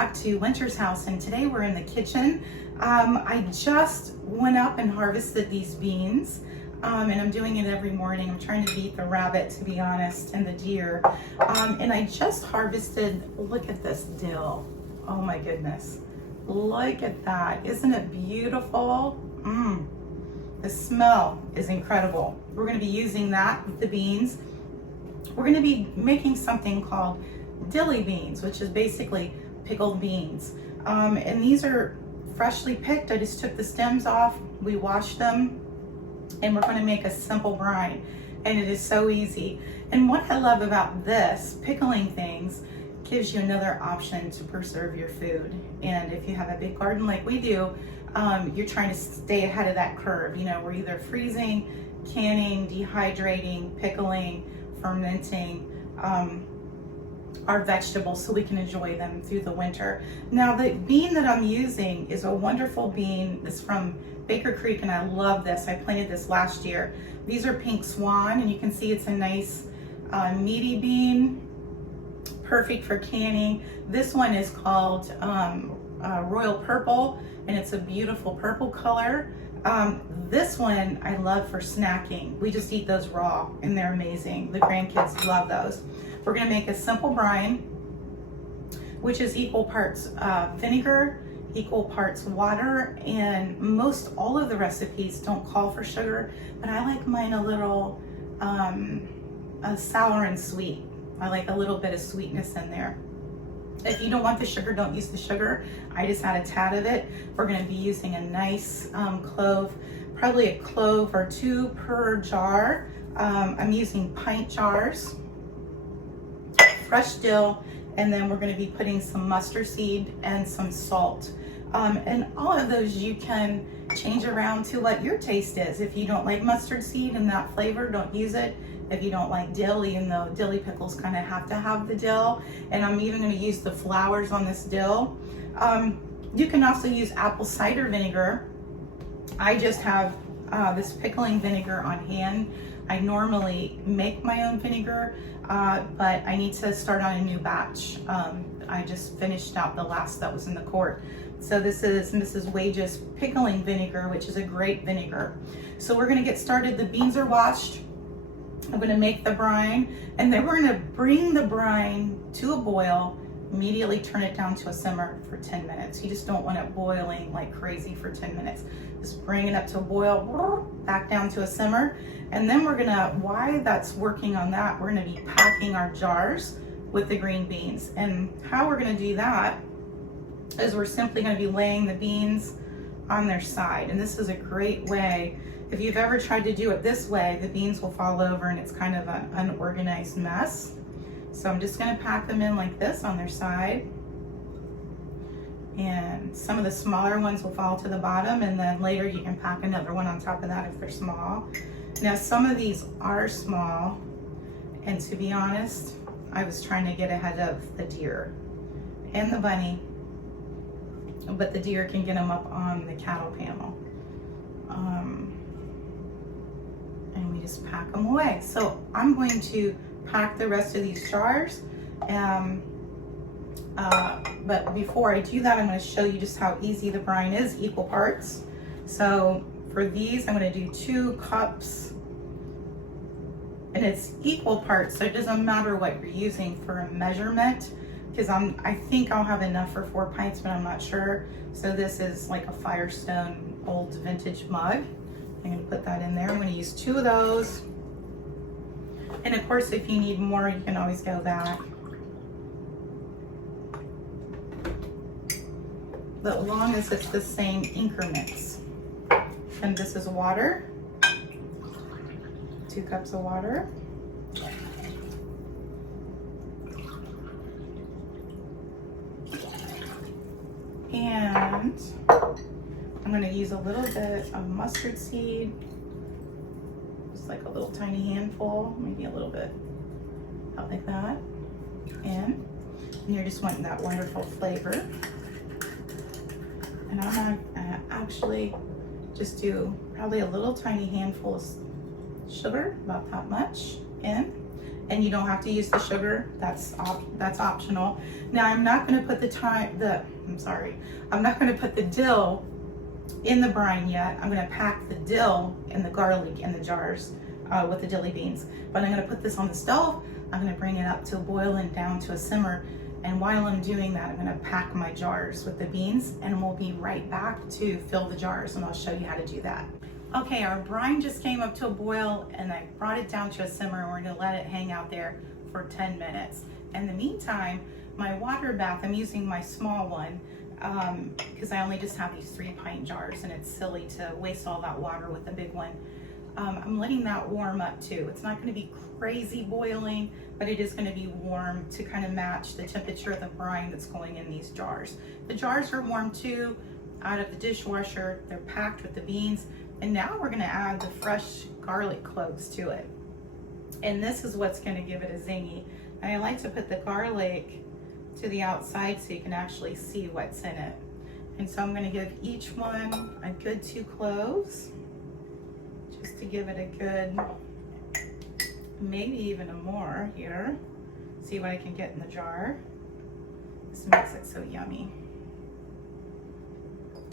back to Winter's house, and today we're in the kitchen. I just went up and harvested these beans, and I'm doing it every morning. I'm trying to beat the rabbit, to be honest, and the deer. And I just harvested, look at this dill. Oh my goodness. Look at that. Isn't it beautiful? The smell is incredible. We're going to be using that with the beans. We're going to be making something called Dilly beans, which is basically pickled beans. And these are freshly picked. I just took the stems off, we washed them, and we're going to make a simple brine. And it is so easy. And what I love about this, pickling things, gives you another option to preserve your food. And if you have a big garden like we do, you're trying to stay ahead of that curve. You know, we're either freezing, canning, dehydrating, pickling, fermenting our vegetables so we can enjoy them through the winter. Now the bean that I'm using is a wonderful bean. It's from Baker Creek, and I love this. I planted this last year. These are Pink Swan, and you can see it's a nice meaty bean, perfect for canning. This one is called Royal Purple, and it's a beautiful purple color. This one I love for snacking. We just eat those raw, and they're amazing. The grandkids love those. We're gonna make a simple brine, which is equal parts vinegar, equal parts water, and most all of the recipes don't call for sugar, but I like mine a little sour and sweet. I like a little bit of sweetness in there. If you don't want the sugar, don't use the sugar. I just add a tad of it. We're gonna be using a nice clove, probably a clove or two per jar. I'm using pint jars, fresh dill, and then we're gonna be putting some mustard seed and some salt. And all of those you can change around to what your taste is. If you don't like mustard seed and that flavor, don't use it. If you don't like dill, even though dilly pickles kind of have to have the dill, and I'm even going to use the flowers on this dill. You can also use apple cider vinegar. I just have this pickling vinegar on hand. I normally make my own vinegar, but I need to start on a new batch. I just finished out the last that was in the quart. So this is Mrs. Wage's pickling vinegar, which is a great vinegar. So we're going to get started. The beans are washed. I'm going to make the brine, and then we're going to bring the brine to a boil, immediately turn it down to a simmer for 10 minutes. You just don't want it boiling like crazy for 10 minutes. Just bring it up to a boil, back down to a simmer, and then we're going to, while that's working on that, we're going to be packing our jars with the green beans. And how we're going to do that is we're simply going to be laying the beans on their side. And this is a great way. If you've ever tried to do it this way, the beans will fall over and it's kind of an unorganized mess. So I'm just going to pack them in like this on their side. And some of the smaller ones will fall to the bottom, and then later you can pack another one on top of that if they're small. Now some of these are small, and to be honest, I was trying to get ahead of the deer and the bunny, but the deer can get them up on the cattle panel. And we just pack them away. So I'm going to pack the rest of these jars. But before I do that, I'm going to show you just how easy the brine is, equal parts. So for these, I'm going to do 2 cups, and it's equal parts. So it doesn't matter what you're using for a measurement, because I think I'll have enough for 4 pints, but I'm not sure. So this is like a Firestone old vintage mug. I'm going to put that in there. I'm going to use 2 of those. And of course, if you need more, you can always go back. But as long as it's the same increments. And this is water. 2 cups of water. And I'm going to use a little bit of mustard seed, just like a little tiny handful, maybe a little bit, about like that. And you're just wanting that wonderful flavor. And I'm going to actually just do probably a little tiny handful of sugar, about that much, in. and you don't have to use the sugar. That's optional. Now I'm not going to put I'm not going to put the dill in the brine yet. I'm going to pack the dill and the garlic in the jars with the dilly beans. But I'm going to put this on the stove. I'm going to bring it up to a boil and down to a simmer. And while I'm doing that, I'm going to pack my jars with the beans, and we'll be right back to fill the jars, and I'll show you how to do that. Okay, our brine just came up to a boil, and I brought it down to a simmer, and we're going to let it hang out there for 10 minutes. In the meantime, my water bath, I'm using my small one because I only just have these 3-pint jars, and it's silly to waste all that water with the big one. I'm letting that warm up too. It's not going to be crazy boiling, but it is going to be warm to kind of match the temperature of the brine that's going in these jars. The jars are warm too, out of the dishwasher. They're packed with the beans. And now we're going to add the fresh garlic cloves to it. And this is what's going to give it a zingy. And I like to put the garlic to the outside so you can actually see what's in it. And so I'm going to give each one a good 2 cloves, just to give it a good, maybe even a more here. See what I can get in the jar. This makes it so yummy.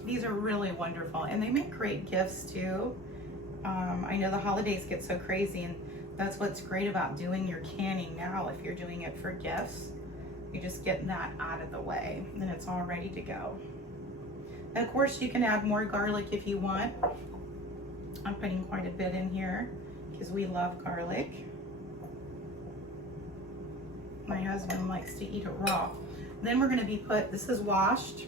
These are really wonderful, and they make great gifts too. I know the holidays get so crazy, and that's what's great about doing your canning now. If you're doing it for gifts, you just get that out of the way, then it's all ready to go. And of course, you can add more garlic if you want. I'm putting quite a bit in here because we love garlic. My husband likes to eat it raw. Then we're going to be this is washed,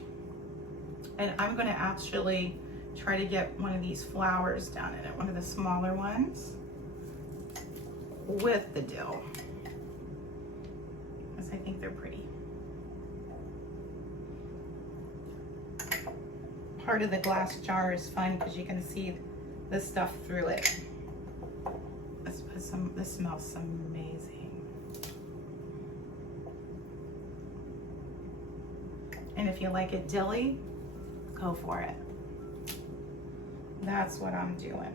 and I'm going to actually try to get one of these flowers down in it, one of the smaller ones, with the dill, because I think they're pretty. Part of the glass jar is fun because you can see the stuff through it. Let's put some, this smells amazing. And if you like it dilly, go for it. That's what I'm doing.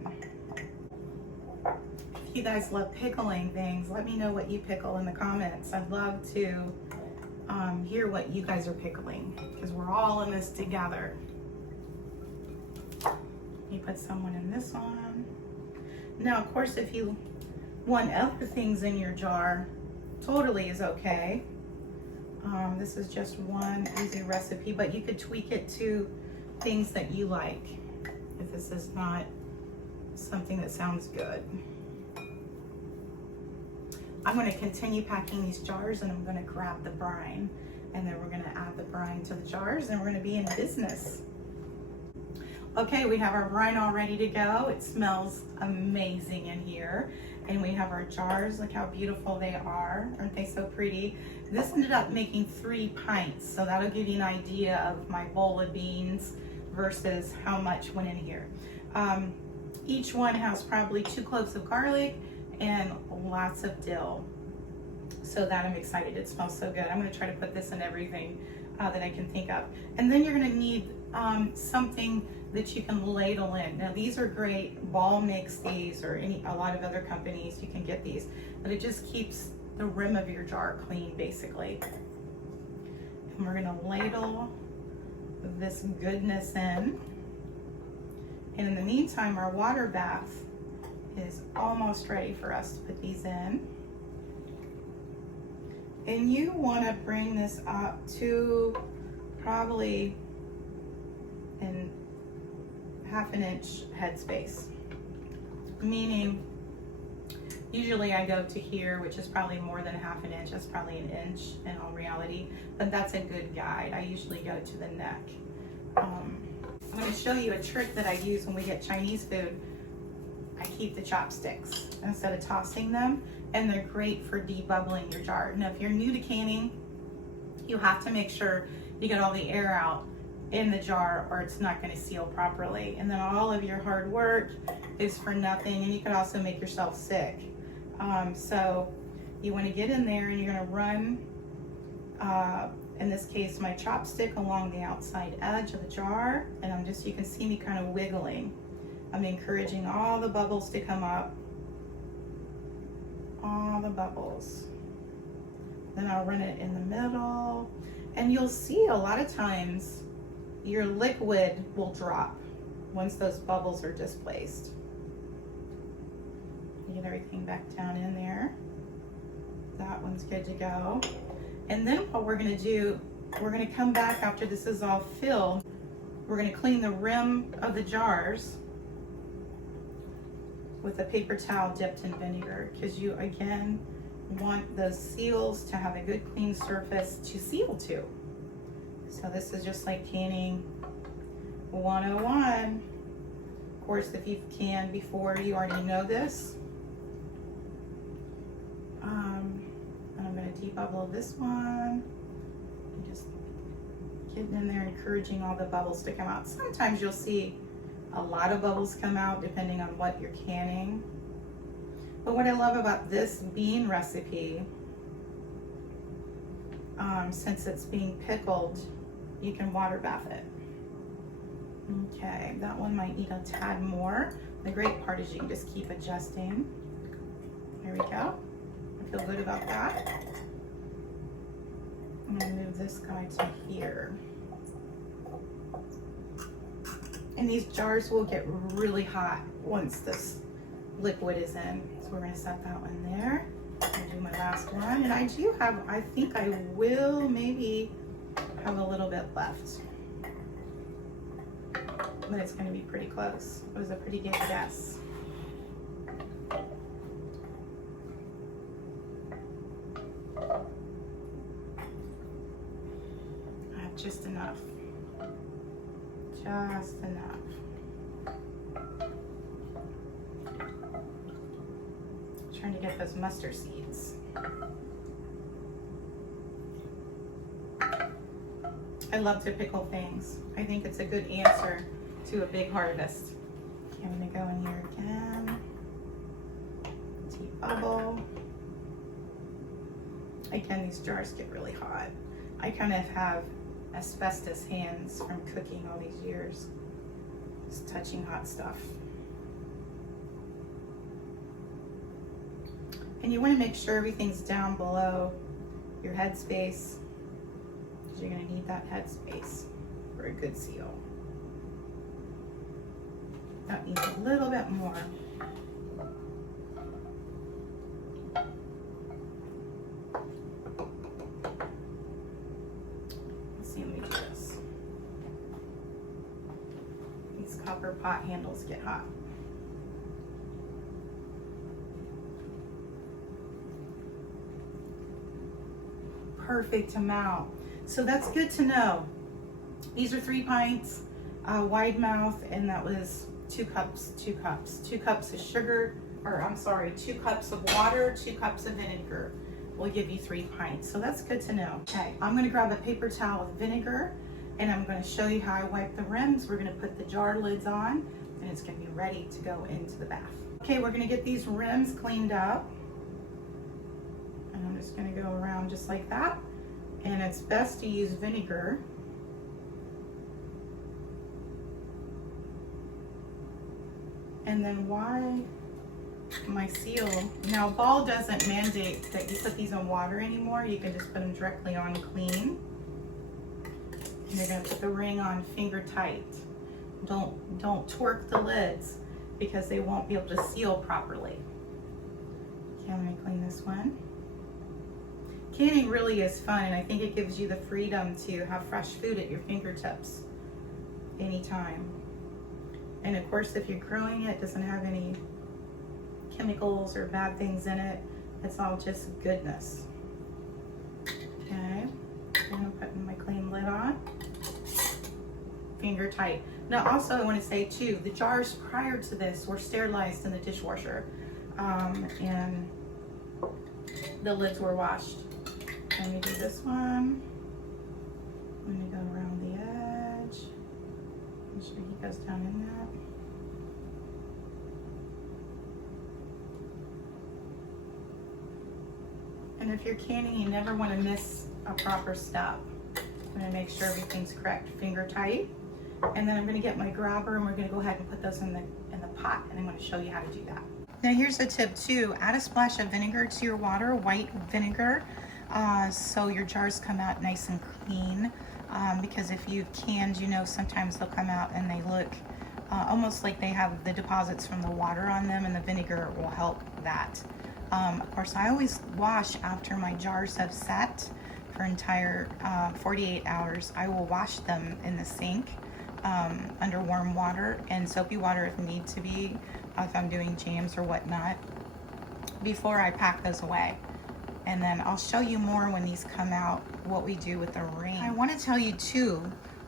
If you guys love pickling things, let me know what you pickle in the comments. I'd love to hear what you guys are pickling, because we're all in this together. You put someone in this one. Now, of course, if you want other things in your jar, totally is okay. This is just one easy recipe, but you could tweak it to things that you like if this is not something that sounds good. I'm going to continue packing these jars, and I'm going to grab the brine, and then we're going to add the brine to the jars, and we're going to be in business. Okay, we have our brine all ready to go. It smells amazing in here. And we have our jars. Look how beautiful they are. Aren't they so pretty? This ended up making 3 pints, so that'll give you an idea of my bowl of beans versus how much went in here. Each one has probably 2 cloves of garlic and lots of dill. So that I'm excited. It smells so good. I'm going to try to put this in everything that I can think of. And then you're going to need something that you can ladle in. Now these are great. Ball makes these, or a lot of other companies you can get these, but it just keeps the rim of your jar clean basically. And we're going to ladle this goodness in. And in the meantime, our water bath is almost ready for us to put these in. And you want to bring this up to probably in ½ an inch headspace, meaning usually I go to here, which is probably more than ½ an inch. That's probably an inch in all reality, but that's a good guide. I usually go to the neck. I'm going to show you a trick that I use when we get Chinese food. I keep the chopsticks instead of tossing them, and they're great for debubbling your jar. Now, if you're new to canning, you have to make sure you get all the air out in the jar, or it's not going to seal properly, and then all of your hard work is for nothing, and you can also make yourself sick. So you want to get in there, and you're going to run, in this case, my chopstick along the outside edge of the jar, and you can see me kind of wiggling. I'm encouraging all the bubbles to come up all the bubbles. Then I'll run it in the middle, and you'll see a lot of times your liquid will drop once those bubbles are displaced. You get everything back down in there. That one's good to go. And then what we're gonna do, we're gonna come back after this is all filled. We're gonna clean the rim of the jars with a paper towel dipped in vinegar, because you, again, want those seals to have a good clean surface to seal to. So this is just like canning 101. Of course, if you've canned before, you already know this. And I'm going to debubble this one. And just getting in there, encouraging all the bubbles to come out. Sometimes you'll see a lot of bubbles come out depending on what you're canning. But what I love about this bean recipe, since it's being pickled, you can water bath it. Okay, that one might need a tad more. The great part is you can just keep adjusting. There we go. I feel good about that. I'm gonna move this guy to here. And these jars will get really hot once this liquid is in. So we're gonna set that one there. I'm gonna do my last one. And I do have, I think I will maybe have a little bit left. But it's gonna be pretty close. It was a pretty good guess. I have just enough. Just enough. Trying to get those mustard seeds. I love to pickle things. I think it's a good answer to a big harvest. Okay, I'm gonna go in here again. Debubble. Again, these jars get really hot. I kind of have asbestos hands from cooking all these years. Just touching hot stuff. And you want to make sure everything's down below your headspace, because you're going to need that headspace for a good seal. That needs a little bit more. Let's see, let me do this. These copper pot handles get hot. Perfect amount. So that's good to know. These are 3 pints, wide mouth, and that was 2 cups. 2 cups of sugar, or I'm sorry, 2 cups of water, 2 cups of vinegar will give you 3 pints. So that's good to know. Okay, I'm gonna grab a paper towel with vinegar, and I'm gonna show you how I wipe the rims. We're gonna put the jar lids on, and it's gonna be ready to go into the bath. Okay, we're gonna get these rims cleaned up. And I'm just gonna go around just like that. And it's best to use vinegar. And then why my seal, now Ball doesn't mandate that you put these in water anymore. You can just put them directly on clean. And you're gonna put the ring on finger tight. Don't torque the lids because they won't be able to seal properly. Okay, let me clean this one. Canning really is fun, and I think it gives you the freedom to have fresh food at your fingertips anytime. And of course, if you're growing it, doesn't have any chemicals or bad things in it. It's all just goodness. Okay, and I'm putting my clean lid on. Finger tight. Now also I want to say too, the jars prior to this were sterilized in the dishwasher, and the lids were washed. Let me do this one. I'm gonna go around the edge. Make sure he goes down in that. And if you're canning, you never want to miss a proper step. I'm gonna make sure everything's correct, finger tight. And then I'm gonna get my grabber, and we're gonna go ahead and put those in the pot, and I'm gonna show you how to do that. Now here's a tip too, add a splash of vinegar to your water, white vinegar, so your jars come out nice and clean, because if you've canned, you know, sometimes they'll come out and they look almost like they have the deposits from the water on them, and the vinegar will help that. Of course, I always wash after my jars have set for entire 48 hours. I will wash them in the sink under warm water and soapy water if need to be, if I'm doing jams or whatnot, before I pack those away. And then I'll show you more when these come out what we do with the ring. I want to tell you too,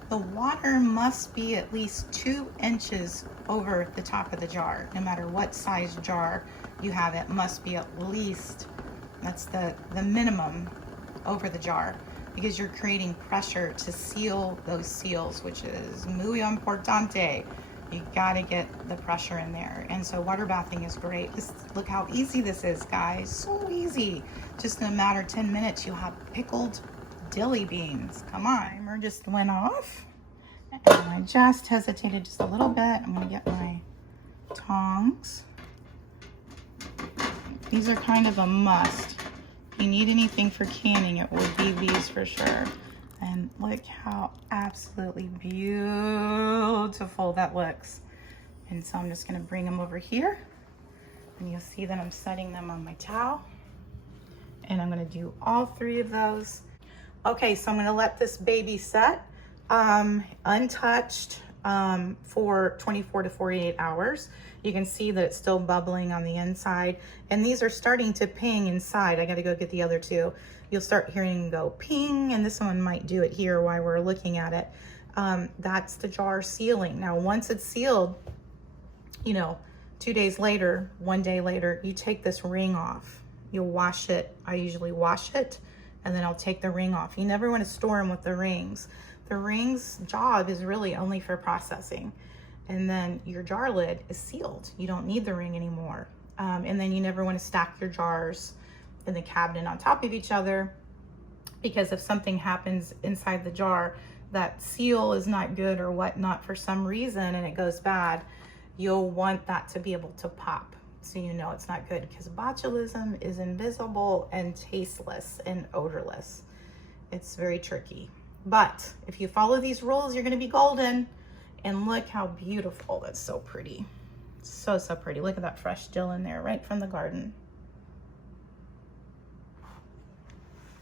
the water must be at least 2 inches over the top of the jar. No matter what size jar you have, it must be at least, that's the minimum, over the jar, because you're creating pressure to seal those seals, which is muy importante. You gotta get the pressure in there. And so water bathing is great. Look how easy this is, guys. So easy. Just in a matter of 10 minutes, you'll have pickled dilly beans. Come on. Timer just went off. And I just hesitated just a little bit. I'm gonna get my tongs. These are kind of a must. If you need anything for canning, it would be these for sure. And look how absolutely beautiful that looks. And so I'm just gonna bring them over here, and you'll see that I'm setting them on my towel. And I'm gonna do all 3 of those. Okay, so I'm gonna let this baby set untouched for 24 to 48 hours. You can see that it's still bubbling on the inside, and these are starting to ping inside. I gotta go get the other 2. You'll start hearing them go ping, and this one might do it here while we're looking at it. That's the jar sealing. Now, once it's sealed, you know, 2 days later, 1 day later, you take this ring off. You'll wash it. I usually wash it, and then I'll take the ring off. You never want to store them with the rings. The ring's job is really only for processing. And then your jar lid is sealed. You don't need the ring anymore. And then you never want to stack your jars in the cabinet on top of each other, because if something happens inside the jar, that seal is not good or whatnot for some reason, and it goes bad, you'll want that to be able to pop, so you know it's not good, because botulism is invisible and tasteless and odorless. It's very tricky. But if you follow these rules, you're gonna be golden. And look how beautiful. That's so pretty. So, so pretty. Look at that fresh dill in there, right from the garden.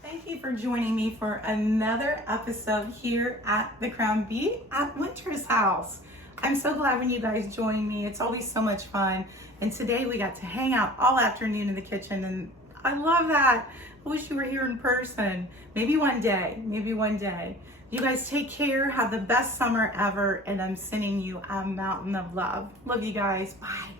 Thank you for joining me for another episode here at the Crown Bee at Winter's house. I'm so glad when you guys join me. It's always so much fun. And today we got to hang out all afternoon in the kitchen, and I love that. I wish you were here in person. Maybe one day, maybe one day. You guys take care, have the best summer ever, and I'm sending you a mountain of love. Love you guys, bye.